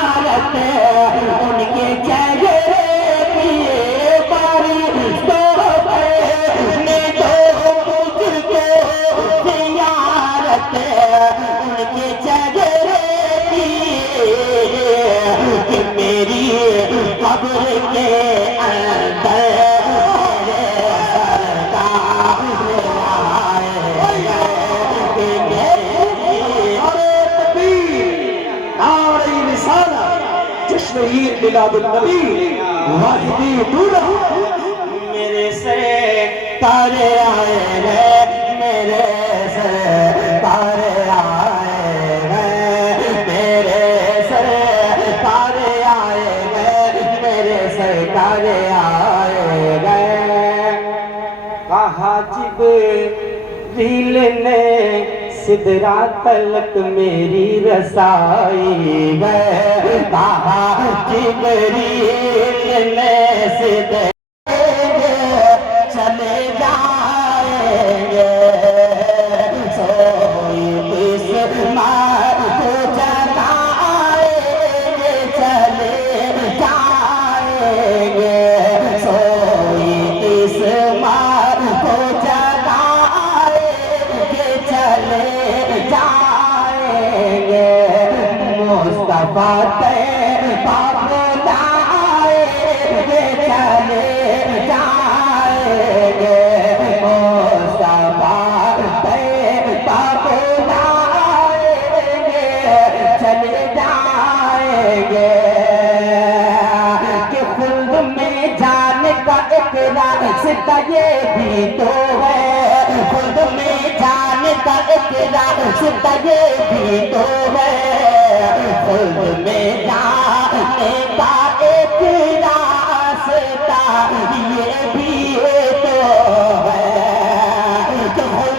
قبر کے اندر میرے سرکار نعرہ رسالت جشن عید میلاد النبی واحدی دولہ میرے سرکار آئے ہیں میرے سرکار آئے ہیں میرے سرکار آئے ہیں میرے سرکار آئے ہیں کہا جبریل نے سدرا تلک میری رسائی ہے کہا جبریل نے سدرا چلے جائیں گے سوئی قسمت کو جگائیں گے چلے جائیں گے سوئی قسمت کو جگائیں گے چلے جائیں گے مصطفیٰ طیبہ بلائیں گے چلے جائیں گے مصطفیٰ طیبہ بلائیں گے چلے جائیں گے کہ خلد میں جانے کا ایک راستہ یہ بھی تو ہے خلد میں جانے کا ایک راستہ یہ بھی تو ہے خلد میں جانے کا ایک راستہ یہ بھی تو ہے کہ خلد میں جانے کا ایک راستہ یہ بھی تو ہے خلد میں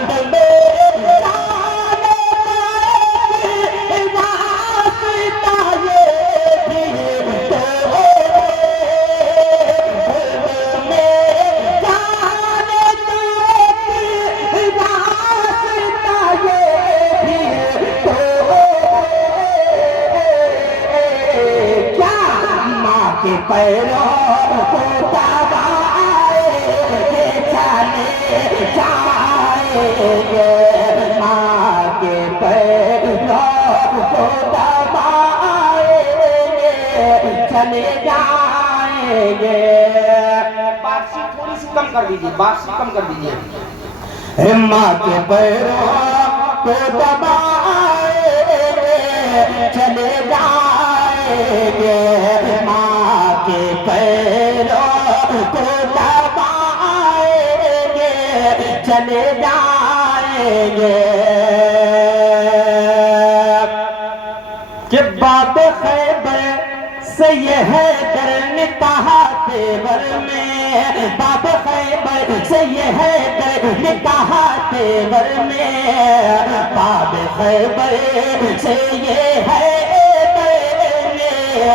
جانے کا ایک راستہ یہ بھی تو کیا ماں کے پیروں کو دبائے گے چلے جائیں گے ماں کے پیروں کو دبائے گے چلے جائیں گے بارشی تھوڑی سی کم کر دیجیے بارشی کم کر دیجیے ماں کے پیروں کو دبائے گے چلے جائیں گے ماں کے پیروں کو دبائے گے چلے جائیں گے کہ باب خیبر سے یہ ہے در نکاح تیور میں باب خیبر سے یہ ہے در نکاح تیور میں باب خیبر سے یہ ہے در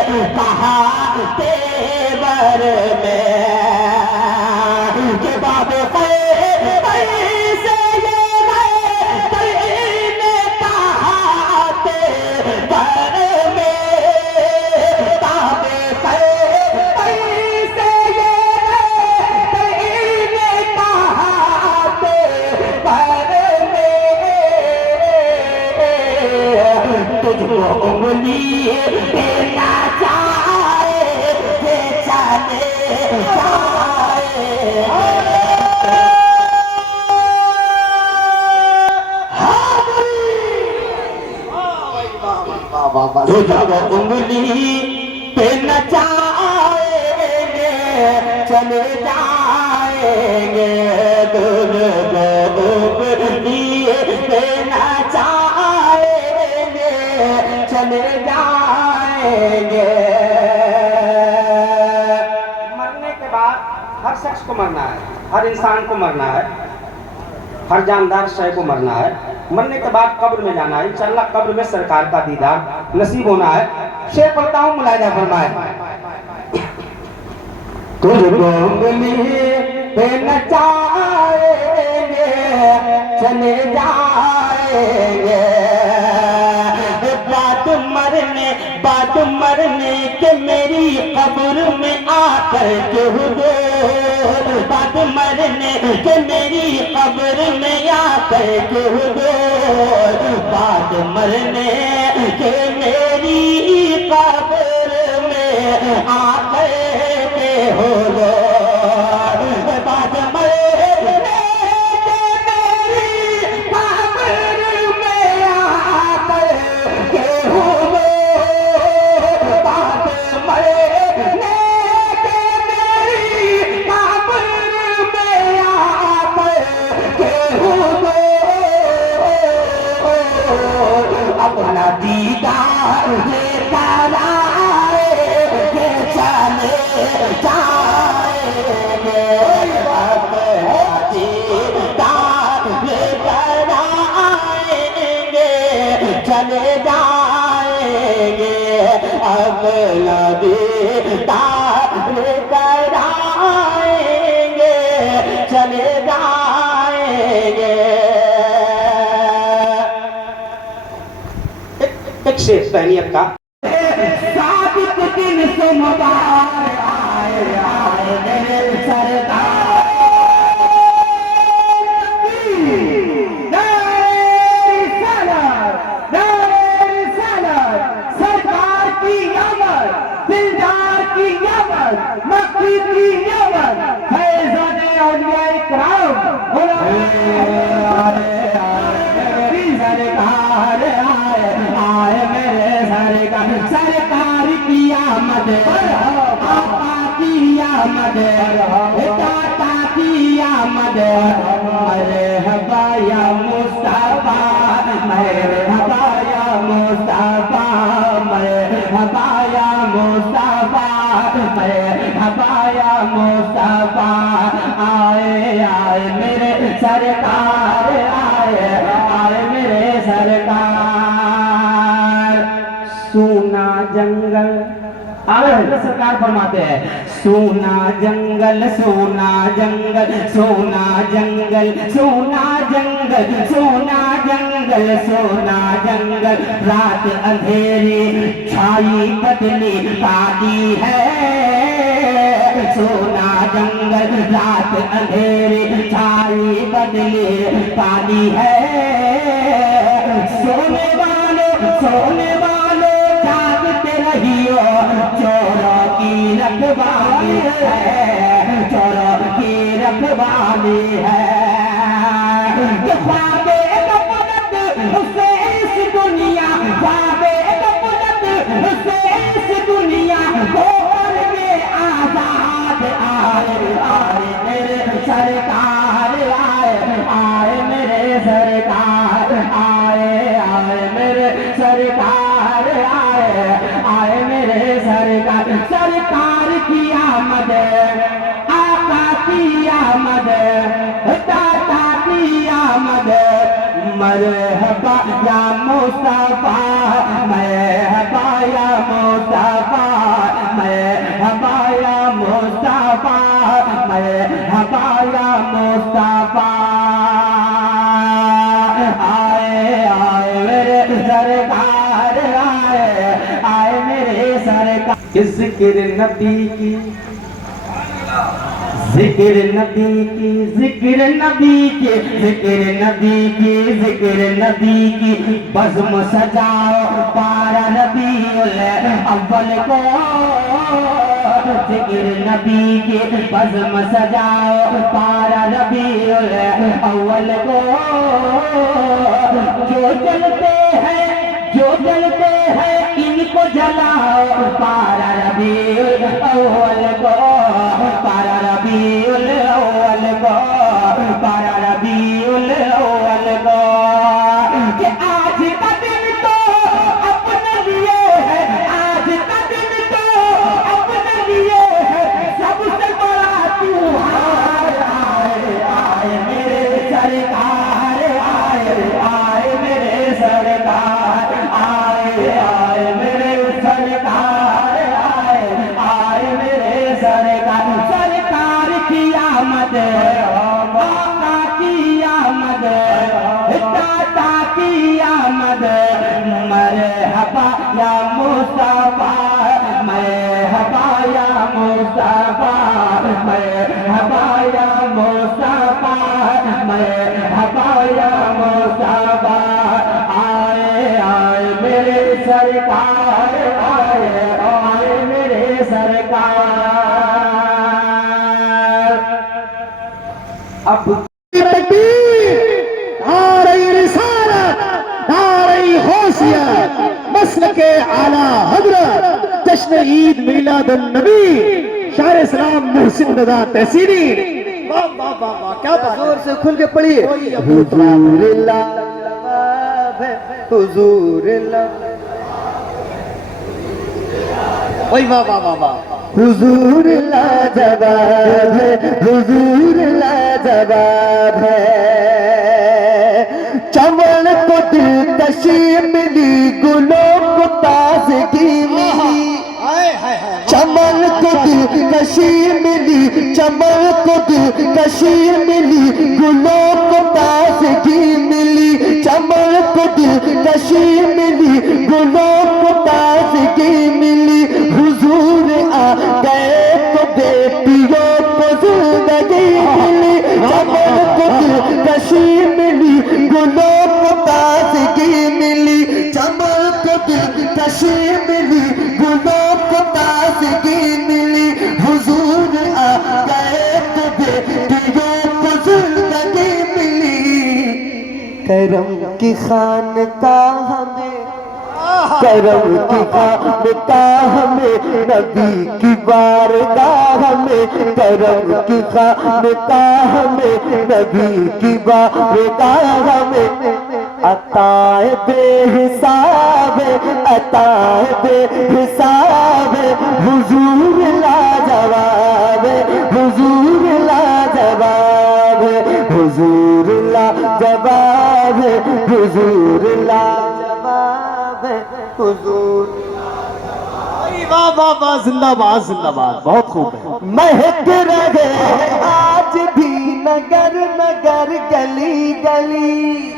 نکاح تیور میں کہ باب خیبر سے یہ ہے در نکاح تیور میں باب خیبر سے یہ ہے در نکاح تیور میں تجھ کو انگلی دینا چاہے کہ چلے جائے تجھ کو انگلی پہ نچائیں گے چلے جائیں گے دل کو انگلی پہ نچائیں گے چلے جائیں گے مرنے کے بعد ہر شخص کو مرنا ہے ہر انسان کو مرنا ہے ہر جاندار شے کو مرنا ہے مرنے کے بعد قبر میں جانا ہے انشاءاللہ قبر میں سرکار کا دیدار نصیب ہونا ہے شیخ پڑھتا ہوں ملاحظہ فرمائے تجھ کو انگلی پہ نچائیں گے چلے جائیں گے بات مرنے کے میری قبر میں آ کر کے حضور بات مرنے کے میری قبر میں آ کر کے حضور بات مرنے کے میری قبر میں آ کر اپنا دیدار کرائیں گے چلے جائیں گے. ایک شیخ بہنیت کا ثابت دن سے مبارک آئے آئے میرے سرکار سرکار کی آمد دلدار کی آمد مکی کی آمد فیضان اولیاء اکرام سرکار آئے میرے سرکار سرکار کی آمد آقا کی آمد داتا کی آمد مرحبا یا مصطفیٰ مرحبا یا مصطفیٰ مرحبا یا مصطفیٰ مرحبا یا مصطفیٰ آئے آئے میرے سرکار آئے آئے میرے سرکار. سونا جنگل سرکار فرماتے ہیں سونا جنگل سونا جنگل سونا جنگل سونا جنگل سونا جنگل سونا جنگل رات اندھیری چھائی بدلی پاتی ہے سونا جنگل رات اندھیری چھائی بدلی پاتی ہے. سونے والوں جاگتے رہیو چوروں کی رکھوالی ہے چوروں کی رکھوالی ہے. خواب غفلت اسے اس دنیا خواب غفلت اسے اس دنیا کو کر کے آزاد آئے آئے میرے سرکار آئے آئے میرے سرکار آئے آئے میرے سرکار آئے آئے میرے سرکار. سرکار کی آمد آقا کی آمد داتا کی آمد مرحبا یا مصطفیٰ مرحبا یا مصطفیٰ مرحبا یا مصطفیٰ مرحبا یا مصطفیٰ آئے آئے میرے سرکار آئے آئے میرے سرکار. ذکر نبی کی ذکر نبی کی ذکر نبی کی ذکر نبی کی ذکر نبی کی بزم سجاؤ 12 ربیع الاول کو ذکر نبی کی بزم سجاؤ 12 ربیع الاول کو. جو جلتے ہیں ان کو جلاؤ 12 ربیع الاول کو 12 ربیع الاول کو 12 ربیع الاول کو. کہ آج کا دن تو اپنے لیے ہے آج کا دن تو اپنے لیے ہے سب سے بڑا تیوہار آئے آئے میرے سرکار آئے آئے میرے سرکار آئے آئے میرے سرکار آئے آئے میرے سرکار. سرکار کی آمد آقا کی آمد داتا کی آمد مرحبا یا مصطفیٰ مرحبا یا مصطفیٰ مرحبا یا مصطفیٰ مرحبا یا مصطفیٰ آئے آئے میرے سرکار آئے آئے میرے سرکار. اب نعرہ رسالت نعرہ حوثیت مسلک اعلی حضرت جشن عید میلاد النبی شاعر اسلام محسن رضا تحسینی. واہ واہ واہ واہ کیا بات. زور سے کھل کے پڑھیے. حضور اللہ حضور اللہ واہ واہ واہ واہ. حضور لاجواب ہے حضور لاجواب ہے چمن کو دلکشی ملی گلوں کو تازگی ملی دلکشی ملی، چمن کو دلکشی ملی، گلوں کو تازگی ملی، چمن کو دلکشی ملی، گلوں کو تازگی ملی، حضور آ گئے تو بیٹیوں کو زندگی ملی، چمن کو دلکشی ملی، گلوں کو تازگی ملی، چمن کو دلکشی ملی، گلوں کو تازگی ملی، حضور آ گئے تو بیٹیوں کو زندگی ملی، کرم کی خانقاہ میں، کرم کی خانقاہ میں، نبی کی بارگاہ میں، کرم کی خانقاہ میں، نبی کی بارگاہ میں، عطائے بے حساب، عطائے بے حساب، حضور لاجواب، حضور لاجواب، حضور لاجواب، حضور لاجواب، حضور واہ واہ واہ، زندہ باد زندہ باد، بہت خوب ہے۔ مہک رہے آج بھی نگر نگر گلی گلی،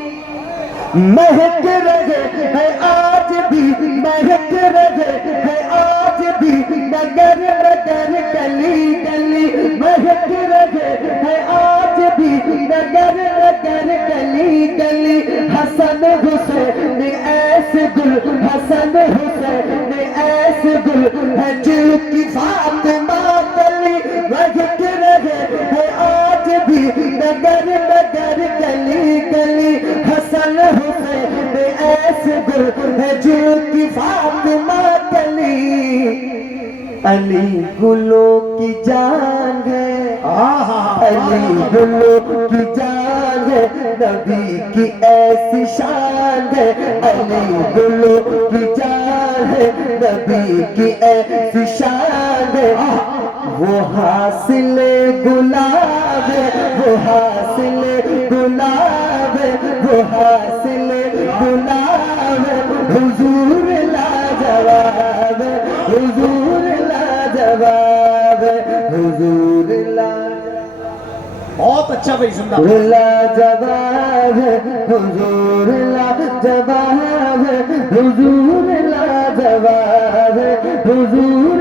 مہک رہے ہے آج بھی، مہک رہے ہے آج بھی نگر نگر گلی گلی، مہک رہے ہے آج بھی نگر نگر گلی گلی، حسن حسین ایسے گل، حسن حسین ایسے گل ہے جن کی فاطمہ گلی، مہک رہے ہے آج بھی نگر نگر گلی گلی، حسن حسین ایسے گل ہے جن کی فاطمہ گلی، علی گلوں کی جان ہے، علی گلوں کی جان ہے، نبی کی ایسی شان ہے، علی گلوں کی جان ہے، نبی کی ایسی شان ہے، وہ حاصل گلاب ہے، وہ حاصل گلاب ہے، وہ حاصل گلاب ہے، حضور لاجواب، حضور لاجواب، حضور لاجواب، بہت اچھا بھائی، زندہ باد۔ لاجواب، حضور لاجواب، حضور لاجواب، حضور